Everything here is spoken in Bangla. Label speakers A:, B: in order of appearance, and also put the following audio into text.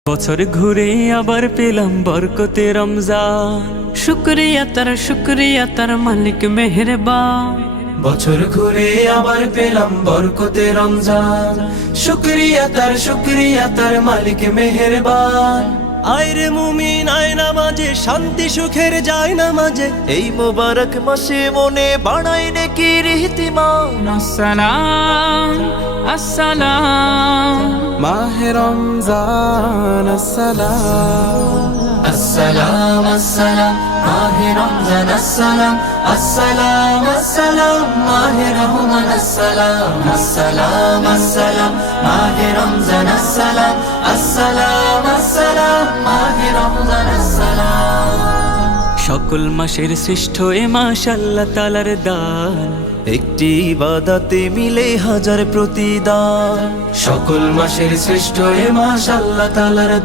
A: বছর ঘুরে আবার পেলাম বরকতে রমজান।
B: শুকরিয়া তার মালিক মেহেরবান।
A: বছর ঘুরে আবার পেলাম বরকতে রমজান। শুকরিয়া তার মালিক মেহেরবান।
C: আয়রে মুমিন আয় নামাজে, শান্তি সুখের যায় নামাজে, এই মোবারক মাসে মনে বাড়াই নেকির ইহতিমাম।
B: আসসালাম আসসালাম
A: মাহে রমজান আসসালাম। আসসালাম আসসালাম মাহে রমজান আসসালাম। আসসালাম আসসালাম মাহে রহমান আসসালাম। আসসালাম আসসালাম মাহে রমজান আসসালাম। আসসালাম আসসালাম মাহে রমজান আসসালাম। সকল মাসের শ্রেষ্ঠ এ মাস আল্লাহ তাআলার দান,
C: একটি ইবাদতে মিলে হাজার প্রতিদান।
A: সকল মাসের শ্রেষ্ঠ এ মাস আল্লাহ তাআলার